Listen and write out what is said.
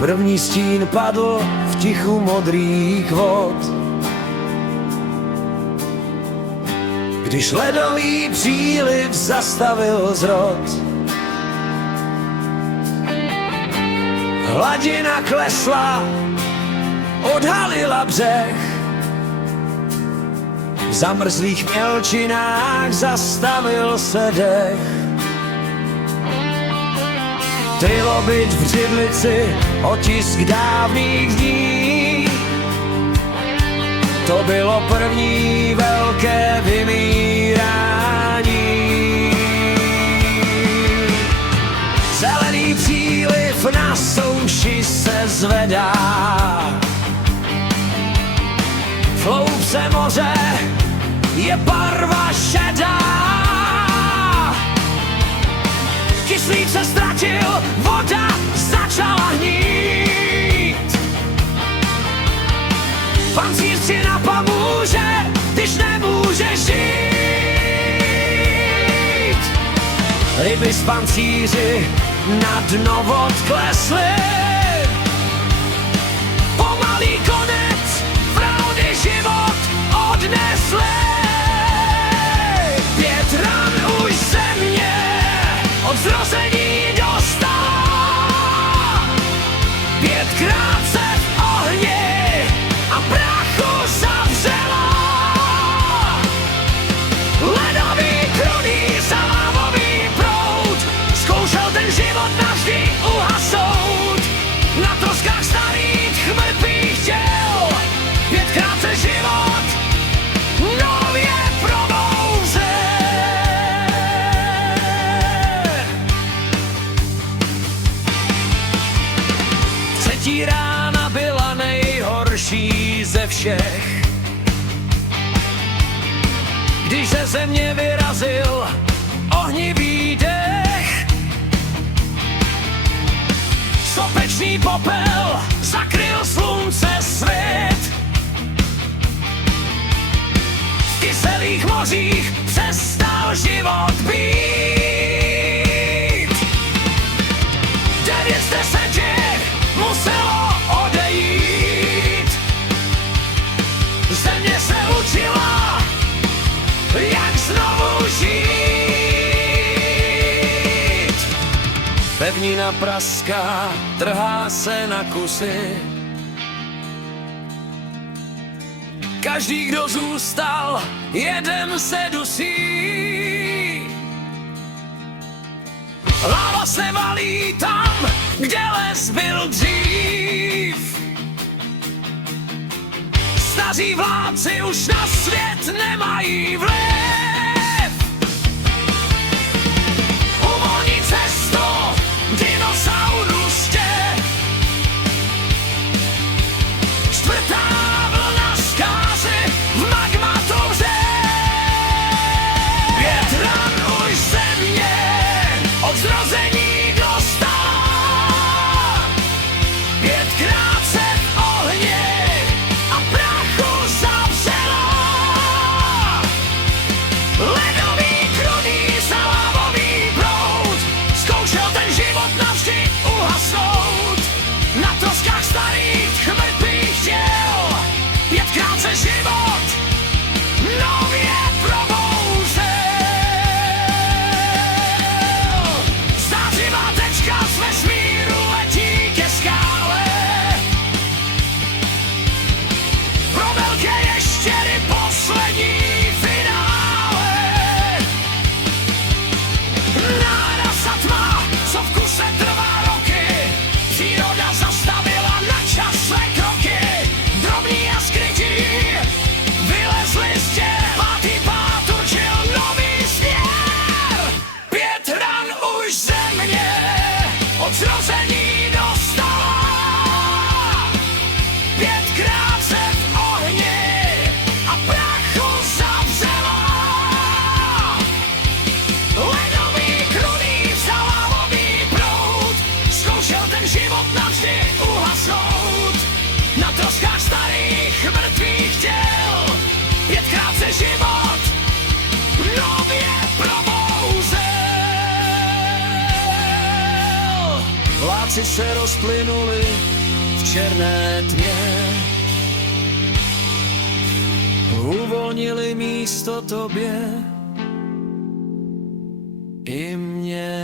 První stín padl v tichu modrých vod. Když ledový příliv zastavil zrod, hladina klesla, odhalila břeh. V zamrzlých mělčinách zastavil se dech. Trilobit v břidlici, otisk dávných dní. To bylo první velké vymírání. Zelený příliv na souši se zvedá. V hloubce moře je barva šedá. Kyslík se ztratil, voda začala hnít. Pancíř si napomůže, když nemůže žít. Ryby z pancíři na dno vod klesly. Pomalý konec, pravdy život odnesly. 5 ran už země od zrození dostala. 5krát se v ohni a prachu zavřela. Ledový, krutý, salávový proud zkoušel ten život navždy uhasnout. Na troskách starých mrtvých těl 5krát se život nově probouzel. Třetí rána byla nejhorší ze všech. Když ze země vyrazil ohnivý dech, sopečný popel zakryl slunce svět. V kyselých mořích přestal život být. 9 z 10 muselo odejít. Země se učila, jak znovu žít. Pevnina praská, trhá se na kusy. Každý, kdo zůstal, jeden se dusí. Láva se valí tam, kde les byl dřív. Staří vládci už na svět nemají vliv. Uvolní cestu dinosaurustě. Čtvrtá vlna zkázy v magmatouře. 5 ran už země od zrození dostala. 5krát se v ohni a prachu zavřela. Ledový, krutý, salávový proud zkoušel ten život navždy uhasnout. Na troskách starých mrtvých těl 5krát se život nově probouzel. Zářivá tečka z vesmíru letí ke skále. Pro velké ještěry poslední finále. Nárasa tma, co v kuse trvá roky. Příroda zastavila na čas své kroky. Noci se rozplynuly v černé tmě, uvolnili místo tobě i mě.